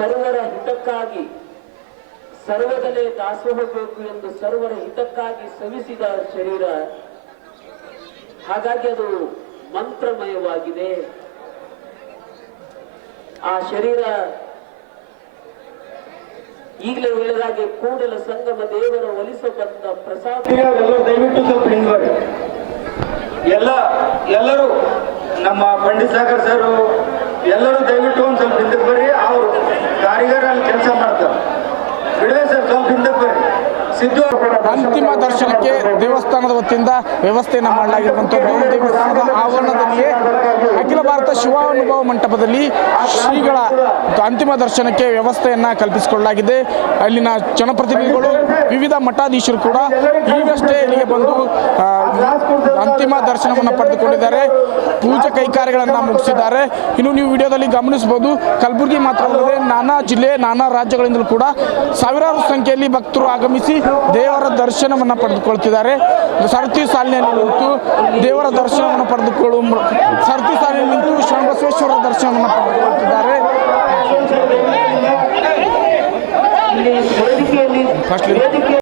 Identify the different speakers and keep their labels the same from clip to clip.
Speaker 1: ಸರ್ವರ ಹಿತಕ್ಕಾಗಿ ಸರ್ವದಲ್ಲೇ ದಾಸೋಹಬೇಕು ಎಂದು ಸರ್ವರ ಹಿತಕ್ಕಾಗಿ ಸವಿಸಿದ ಶರೀರ, ಹಾಗಾಗಿ ಅದು ಮಂತ್ರಮಯವಾಗಿದೆ. ಆ ಶರೀರ ಈಗಲೇ ಹೇಳಿದಾಗೆ ಕೂಡಲ ಸಂಗಮ ದೇವರ ಒಲಿಸ ಬಂದ ಪ್ರಸಾದ
Speaker 2: ದಯವಿಟ್ಟು ಸ್ವಲ್ಪ ಎಲ್ಲ, ಎಲ್ಲರೂ ನಮ್ಮ ಪಂಡಿತ್ ಸಾಗರ್ ಸರ್, ಎಲ್ಲರೂ ದಯವಿಟ್ಟು ಒಂದು ಸ್ವಲ್ಪ ಹಿಂದಕ್ಕೆ ಬರ್ರಿ ಅವರು ಕಾರಿಗಾರ ಅಲ್ಲಿ ಕೆಲಸ ಮಾಡ್ತಾರೆ ಬಿಡುವೆ ಸರ್ ಸ್ವಲ್ಪ ಹಿಂದಕ್ಕೆ ಬರ್ರಿ ಸಿದ್ದು
Speaker 3: ಅಂತಿಮ ದರ್ಶನಕ್ಕೆ ದೇವಸ್ಥಾನದ ವತಿಯಿಂದ ವ್ಯವಸ್ಥೆಯನ್ನು ಮಾಡಲಾಗಿರುವಂಥದ್ದು ದೇವಸ್ಥಾನದ ಆವರಣದಲ್ಲಿಯೇ ಅಖಿಲ ಭಾರತ ಶಿವಾನುಭವ ಮಂಟಪದಲ್ಲಿ ಶ್ರೀಗಳ ಅಂತಿಮ ದರ್ಶನಕ್ಕೆ ವ್ಯವಸ್ಥೆಯನ್ನು ಕಲ್ಪಿಸಿಕೊಳ್ಳಲಾಗಿದೆ. ಅಲ್ಲಿನ ಜನಪ್ರತಿನಿಧಿಗಳು, ವಿವಿಧ ಮಠಾಧೀಶರು ಕೂಡ ಈಗಷ್ಟೇ ಇಲ್ಲಿಗೆ ಬಂದು ಅಂತಿಮ ದರ್ಶನವನ್ನು ಪಡೆದುಕೊಂಡಿದ್ದಾರೆ. ಪೂಜೆ ಕೈಕಾರ್ಯಗಳನ್ನು ಮುಗಿಸಿದ್ದಾರೆ. ಇನ್ನು ನೀವು ವಿಡಿಯೋದಲ್ಲಿ ಗಮನಿಸಬಹುದು ಕಲಬುರಗಿ ಮಾತ್ರವಲ್ಲದೆ ನಾನಾ ಜಿಲ್ಲೆ ನಾನಾ ರಾಜ್ಯಗಳಿಂದಲೂ ಕೂಡ ಸಾವಿರಾರು ಸಂಖ್ಯೆಯಲ್ಲಿ ಭಕ್ತರು ಆಗಮಿಸಿ ದೇವರ ದರ್ಶನವನ್ನು ಪಡೆದುಕೊಳ್ತಿದ್ದಾರೆ. ಸರತಿ ಸಾಲಿನಲ್ಲಿ ನಿಂತು ದೇವರ ದರ್ಶನವನ್ನು ಪಡೆದುಕೊಳ್ಳುವ ಸರತಿ ಸಾಲಿನಲ್ಲಿ ನಿಂತು ಶರಣಬಸವೇಶ್ವರ ದರ್ಶನವನ್ನು ಪಡೆದುಕೊಳ್ತಿದ್ದಾರೆ.
Speaker 1: ಇಲ್ಲಿ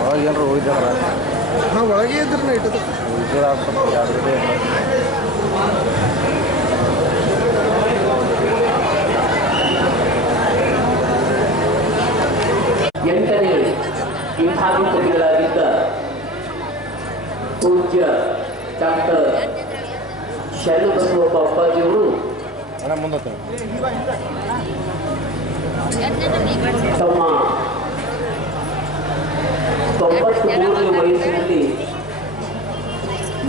Speaker 4: ಒಳಗೆ ಎಲ್ಲರೂ ಹೋಯ್ದಂದ್ರೆ
Speaker 5: ನಾವು ಒಳಗೆ ಇದ್ರೆ ಇಟ್ಟದ
Speaker 4: ಉಜ್ಜರ ಆಗ್ಬಿಟ್ಟು ಎರಡು ಗಂಟೆ
Speaker 1: ಎಂಟನೇ ಪೀಠಾಧಿಪತಿಗಳಾಗಿದ್ದ ಪೂಜ್ಯ ಡಾಕ್ಟರ್ ಶರಣಬಸವಪ್ಪ ಅಪ್ಪಾಜಿಯವರು ತಮ್ಮ ತೊಂಬತ್ತು ಮೂರನೇ ವಯಸ್ಸಿನಲ್ಲಿ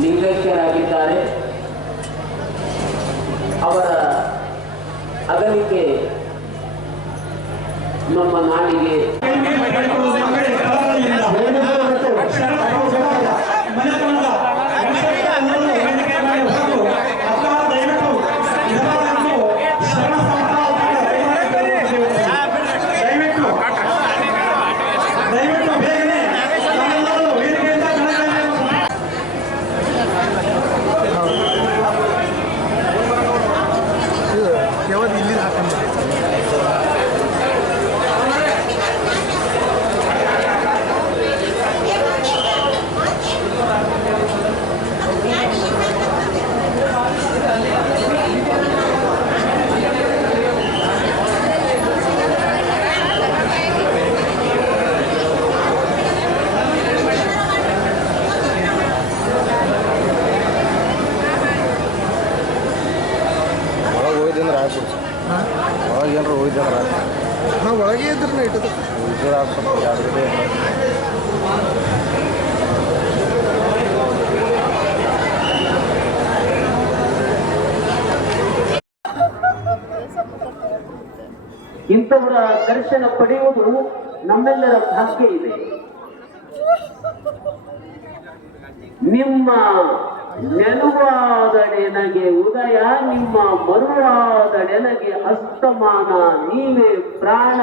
Speaker 1: ಲಿಂಗೈಕ್ಯರಾಗಿದ್ದಾರೆ ಅವರ ಅಗಲಿಕೆ ನಮ್ಮ ನಾಡಿಗೆ
Speaker 5: ನಾವು ಒಳಗೆ ಇದ್ರೆ ಇಟ್ಟದ
Speaker 1: ಇಂಥವರ ದರ್ಶನ ಪಡೆಯುವುದು ನಮ್ಮೆಲ್ಲರ ಭಾಗ್ಯ ಇದೆ. ನಿಮ್ಮ ನೆಲುವಾದ ನೆನಗೆ ಉದಯ ನಿಮ್ಮ ಮರುವಾದ ನೆನಗೆ ಅಸ್ತಮಾನ ನೀವೇ ಪ್ರಾಣ.